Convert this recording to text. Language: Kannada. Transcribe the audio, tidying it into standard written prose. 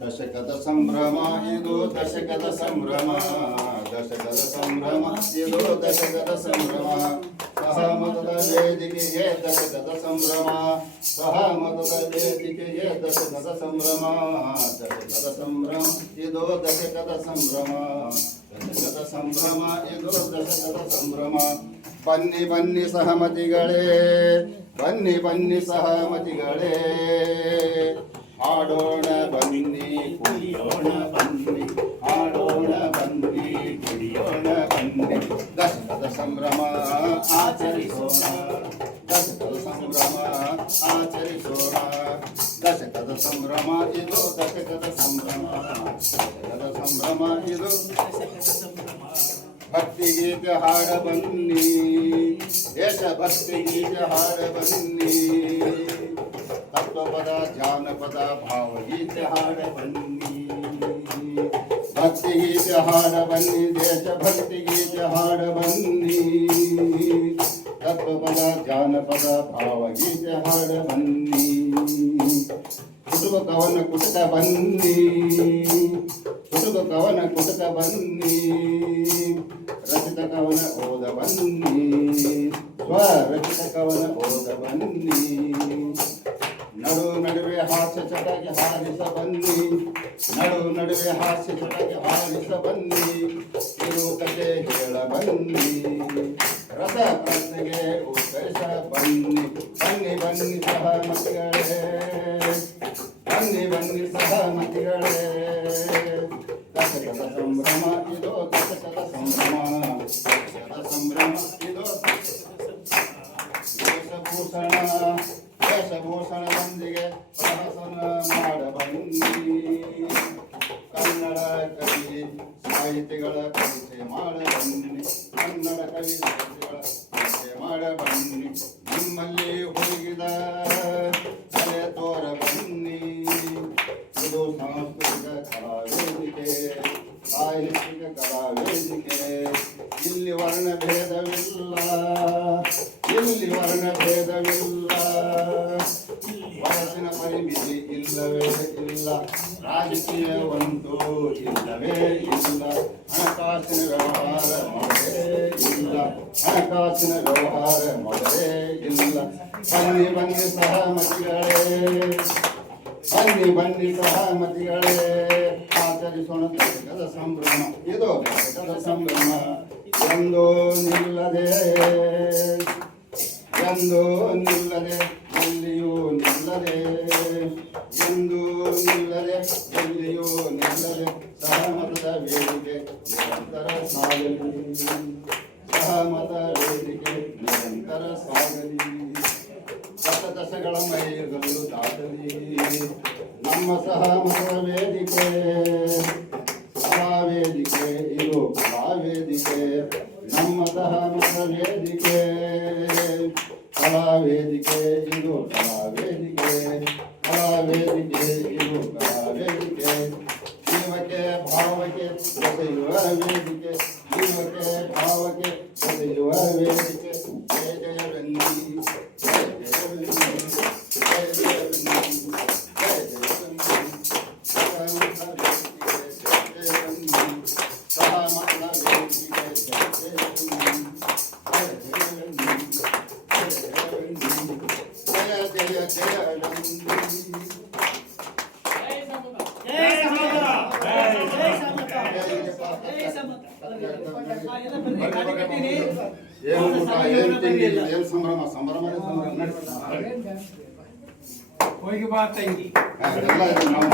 ದಶಕದ ಸಂಭ್ರಮ ಇದು ದಶಕದ ಸಂಭ್ರಮ ದಶಕದ ಸಂಭ್ರಮ ಇದು ದಶಕದ ಸಂಭ್ರಮ ಸಹಮತದ ವೇದಿಕೆಗೆ ದಶಕದ ಸಂಭ್ರಮ ಸಹಮತದ ವೇದಿಕೆಗೆ ದಶಕದ ಸಂಭ್ರಮ ದಶಕದ ಸಂಭ್ರಮ ಇದು ದಶಕದ ಸಂಭ್ರಮ ದಶಕದ ಸಂಭ್ರಮ ಇದು ದಶಕದ ಸಂಭ್ರಮ ಬನ್ನಿ ಬನ್ನಿ ಸಹಮತಿಗಳೇ ಬನ್ನಿ ಬನ್ನಿ ಸಹಮತಿಗಳೇ ಆಡೋಣ ಬನ್ನಿ ಕುಡಿಯೋಣ ಬನ್ನಿ ಆಡೋಣ ಬನ್ನಿ ಕುಡಿಯೋಣ ಬನ್ನಿ ದಶಕದ ಸಂಭ್ರಮ ಆಚರಿಸೋಣ ದಶಕದ ಸಂಭ್ರಮ ಆಚರಿಸೋಣ ದಶಕದ ಸಂಭ್ರಮ ಇದು ದಶಕದ ಸಂಭ್ರಮ ದಶಕದ ಸಂಭ್ರಮ ಇದು ಭಕ್ತಿ ಗೀತೆ ಹಾಡ ಬನ್ನಿ ದೇಶಭಕ್ತಿ ಗೀತೆ ಹಾಡ ಬನ್ನಿ ತತ್ವಪದ ಜಾನಪದ ಭಾವಗೀತೆ ಹಾಡ ಬನ್ನಿ ಭಕ್ತಿ ಗೀತೆ ಹಾಡ ಬನ್ನಿ ದೇಶಭಕ್ತಿ ಗೀತೆ ಹಾಡ ಬನ್ನಿ ತತ್ವಪದ ಜಾನಪದ ಭಾವಗೀತೆ ಹಾಡ ಬನ್ನಿ ಕುಟುಂಬ ಕವನ ಕುಟುಕ ಬನ್ನಿ ಕುಟುಕ ಕವನ ಕುಟುಕ ಬನ್ನಿ ರಚಿತ ಕವನ ಓದ ಬನ್ನಿ ಸ್ವರಚಿತ ಕವನ ಓದ ಬನ್ನಿ ನಡು ನಡುವೆ ಹಾಸ್ಯ ಚಟಕ್ಕೆ ಹಾರಿಸ ಬನ್ನಿ ನಡು ನಡುವೆ ಹಾಸ್ಯ ಚಟಕ್ಕೆ ಹಾರಿಸ ಬನ್ನಿ ಇರು ಕಥೆ ಹೇಳ ಬನ್ನಿ ರಸ ಪ್ರಶ್ನೆಗೆ ಉತ್ತರಿಸ ಬನ್ನಿ ಬನ್ನಿ ಬನ್ನಿ ಸಹಮತಿಗಳೇ ಬನ್ನಿ ಬನ್ನಿ ಸಹಮತಿಗಳೇ ದಶಕದ ಸಂಭ್ರಮ ಇದು ದಶಕದ ಸಂಭ್ರಮ ದಶಕದ ಸಂಭ್ರಮ ಇದು ವೇಷಭೂಷಣ ವೇಷಭೂಷಣದೊಂದಿಗೆ ಪ್ರಹಸನ ಮಾಡ ಬನ್ನಿ ಕನ್ನಡ ಕವಿ ಸಾಹಿತಿಗಳ ಪರಿಚಯ ಮಾಡ ಬನ್ನಿ ಕನ್ನಡ ಕವಿ ಸಾಹಿತಿಗಳ ಪರಿಚಯ ಮಾಡ ಬನ್ನಿ ನಿಮ್ಮಲ್ಲಿ ಹುಡುಗಿದ ಕಲೆ ತೋರ ಬನ್ನಿ ಇದು ಸಾಂಸ್ಕೃತಿಕ ಕಲಾ ವೇದಿಕೆ ಸಾಹಿತ್ಯಿಕ ಕಲಾ ವೇದಿಕೆ ಇಲ್ಲಿ ವರ್ಣ ಭೇದವಿಲ್ಲ ಇಲ್ಲಿ ವರ್ಣ ಭೇದವಿಲ್ಲ ವಯಸ್ಸಿನ ಪರಿಮಿತಿ ಇಲ್ಲವೇ ಇಲ್ಲ ರಾಜಕೀಯವಂತೂ ಇಲ್ಲವೇ ಇಲ್ಲ ಹಣಕಾಸಿನ ವ್ಯವಹಾರ ಮಾಡಲೇ ಇಲ್ಲ ಹಣಕಾಸಿನ ವ್ಯವಹಾರ ಮಾಡಲೇ ಇಲ್ಲ ಬನ್ನಿ ಬನ್ನಿ ಸಹಮತಿಗಳೇ ಬನ್ನಿ ಬನ್ನಿ ಸಹಮತಿಗಳೇ ಆಚರಿಸೋಣ ದಶಕದ ಸಂಭ್ರಮ ಇದು ದಶಕದ ಸಂಭ್ರಮ ಎಂದೋ ನಿಲ್ಲದೆ ಎಂದೋ ನಿಲ್ಲದೆ ಎಲ್ಲಿಯೂ ನಿಲ್ಲದೆ ಎಂದೂ ನಿಲ್ಲದೆ ಎಲ್ಲಿಯೂ ನಿಲ್ಲದೆ ಸಹಮತದ ವೇದಿಕೆ ನಿರಂತರ ಸಾಗಲಿ ಸಹಮತ ವೇದಿಕೆ ನಿರಂತರ ಸಾಗಲಿ ದಶಗಳ ಮೈಗಲ್ಲು ದಾಟಲಿ ನಮ್ಮ ಸಹಮತ ವೇದಿಕೆ ಕಲಾ ವೇದಿಕೆ ಇದು ಕಲಾ ವೇದಿಕೆ ನಮ್ಮ ಸಹಮತ ವೇದಿಕೆ ಕಲಾ ವೇದಿಕೆ ಇದು ಕಲಾ ವೇದಿಕೆ ಕಲಾ ವೇದಿಕೆ ಇದು ಕಲಾ ವೇದಿಕೆ ಜೀವಕ್ಕೆ ಭಾವಕ್ಕೆ ಬೆಸೆಯುವ ವೇದಿಕೆ ಜೀವಕ್ಕೆ ಭಾವಕ್ಕೆ ಬೆಸೆಯುವ ವೇದಿಕೆ ಜಯ ಜಯವೆನ್ನಿ ಜಯ ಜಯವೆನ್ನಿ ಜಯ ಜಯವೆನ್ನಿ ಜಯ ಜಯವೆನ್ನಿ ಸಹಮತ ವೇದಿಕೆ ಜಯ ಜಯವೆನ್ನಿ ಜಯ ಜಯವೆನ್ನಿ ಜಯ ಜಯವೆನ್ನಿ ಏನು ಸಂಭ್ರಮ ಸಂಭ್ರಮ ಹೋಗಿ ಬಾ ತಂಗಿ ಎಲ್ಲ ನಾವು